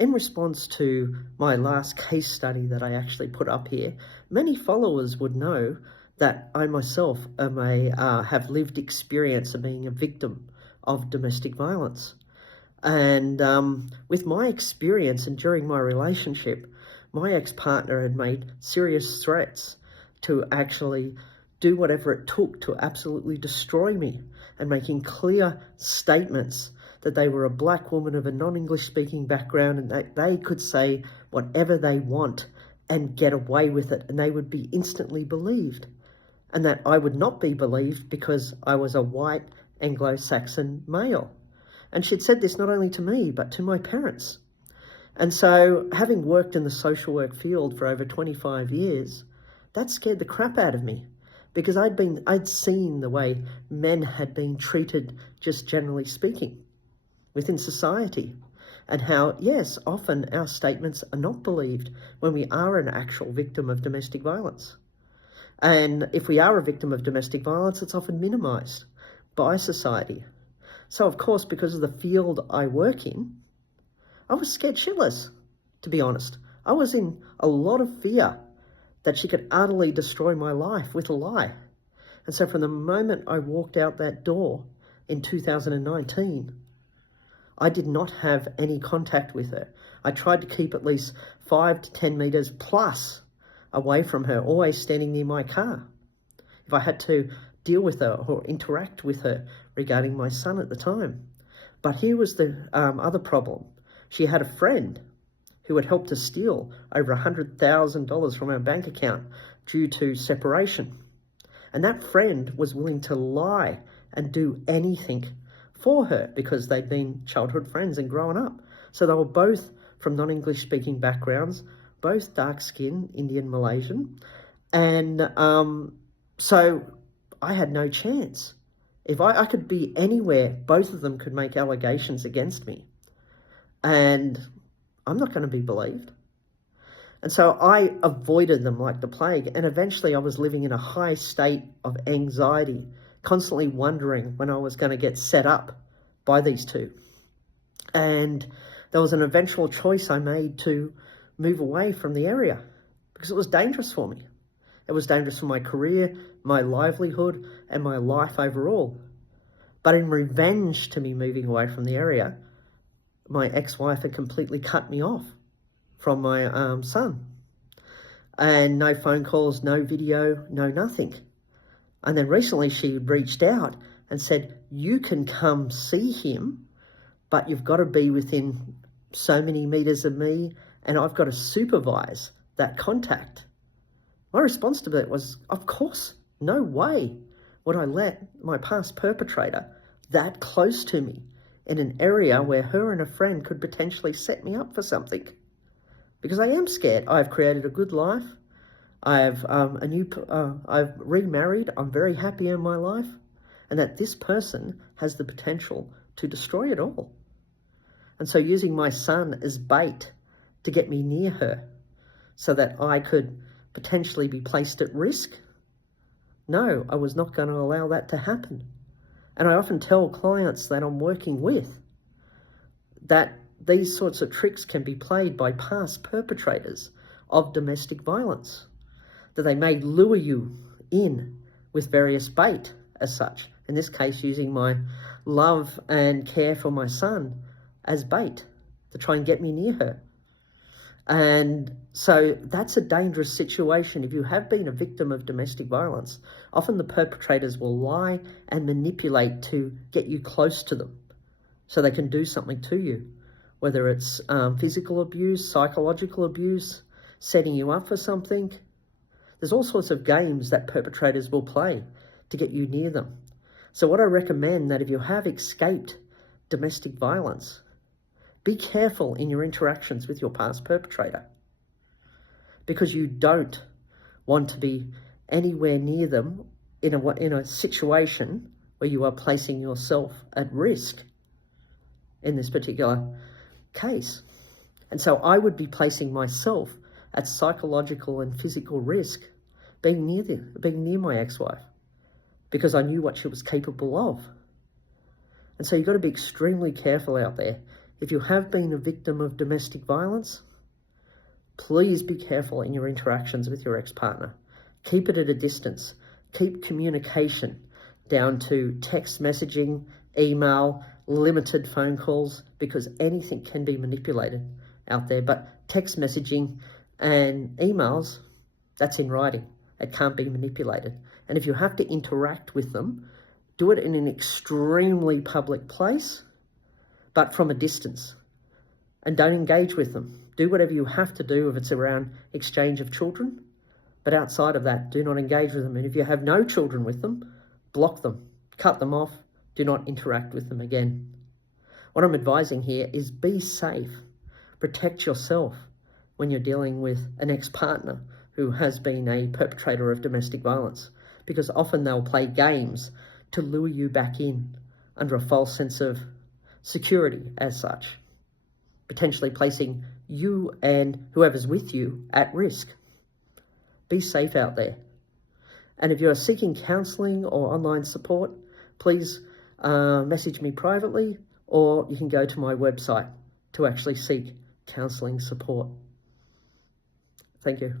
In response to my last case study that I actually put up here, many followers would know that I myself have lived experience of being a victim of domestic violence. And with my experience and during my relationship, my ex-partner had made serious threats to actually do whatever it took to absolutely destroy me, and making clear statements that they were a black woman of a non-English speaking background and that they could say whatever they want and get away with it, and they would be instantly believed, and that I would not be believed because I was a white Anglo-Saxon male. And she'd said this not only to me, but to my parents. And so, having worked in the social work field for over 25 years, that scared the crap out of me, because I'd seen the way men had been treated, just generally speaking, within society, and how, yes, often our statements are not believed when we are an actual victim of domestic violence. And if we are a victim of domestic violence, it's often minimised by society. So, of course, because of the field I work in, I was scared shitless, to be honest. I was in a lot of fear that she could utterly destroy my life with a lie. And so from the moment I walked out that door in 2019, I did not have any contact with her. I tried to keep at least 5 to 10 metres plus away from her, always standing near my car. If I had to deal with her or interact with her regarding my son at the time. But here was the other problem. She had a friend who had helped to steal over $100,000 from her bank account due to separation. And that friend was willing to lie and do anything for her because they'd been childhood friends and grown up. So they were both from non-English speaking backgrounds, both dark-skinned, Indian, Malaysian. And so I had no chance. If I could be anywhere, both of them could make allegations against me. And I'm not going to be believed. And so I avoided them like the plague. And eventually I was living in a high state of anxiety, constantly wondering when I was going to get set up by these two. And there was an eventual choice I made to move away from the area because it was dangerous for me. It was dangerous for my career, my livelihood, and my life overall. But in revenge to me moving away from the area, my ex-wife had completely cut me off from my son. And no phone calls, no video, no nothing. And then recently she reached out and said, you can come see him, but you've got to be within so many meters of me, and I've got to supervise that contact. My response to that was, of course, no way would I let my past perpetrator that close to me in an area where her and a friend could potentially set me up for something. Because I am scared. I've created a good life. I've remarried. I'm very happy in my life. And that this person has the potential to destroy it all. And so using my son as bait to get me near her so that I could potentially be placed at risk, no, I was not going to allow that to happen. And I often tell clients that I'm working with that these sorts of tricks can be played by past perpetrators of domestic violence, that they may lure you in with various bait as such, in this case using my love and care for my son as bait to try and get me near her. And so that's a dangerous situation. If you have been a victim of domestic violence, often the perpetrators will lie and manipulate to get you close to them so they can do something to you, whether it's physical abuse, psychological abuse, setting you up for something. There's all sorts of games that perpetrators will play to get you near them. So what I recommend, that if you have escaped domestic violence, be careful in your interactions with your past perpetrator, because you don't want to be anywhere near them in a situation where you are placing yourself at risk in this particular case. And so I would be placing myself at psychological and physical risk being near my ex-wife, because I knew what she was capable of. And so you've got to be extremely careful out there If you have been a victim of domestic violence, please be careful in your interactions with your ex-partner. Keep it at a distance. Keep communication down to text messaging, email, limited phone calls, because anything can be manipulated out there. But text messaging and emails, that's in writing. It can't be manipulated. And if you have to interact with them, do it in an extremely public place, but from a distance. And don't engage with them. Do whatever you have to do if it's around exchange of children, but outside of that, do not engage with them. And if you have no children with them, block them, cut them off, do not interact with them again. What I'm advising here is be safe. Protect yourself when you're dealing with an ex-partner who has been a perpetrator of domestic violence, because often they'll play games to lure you back in under a false sense of security as such, potentially placing you and whoever's with you at risk. Be safe out there. And if you're seeking counselling or online support, please message me privately, or you can go to my website to actually seek counselling support. Thank you.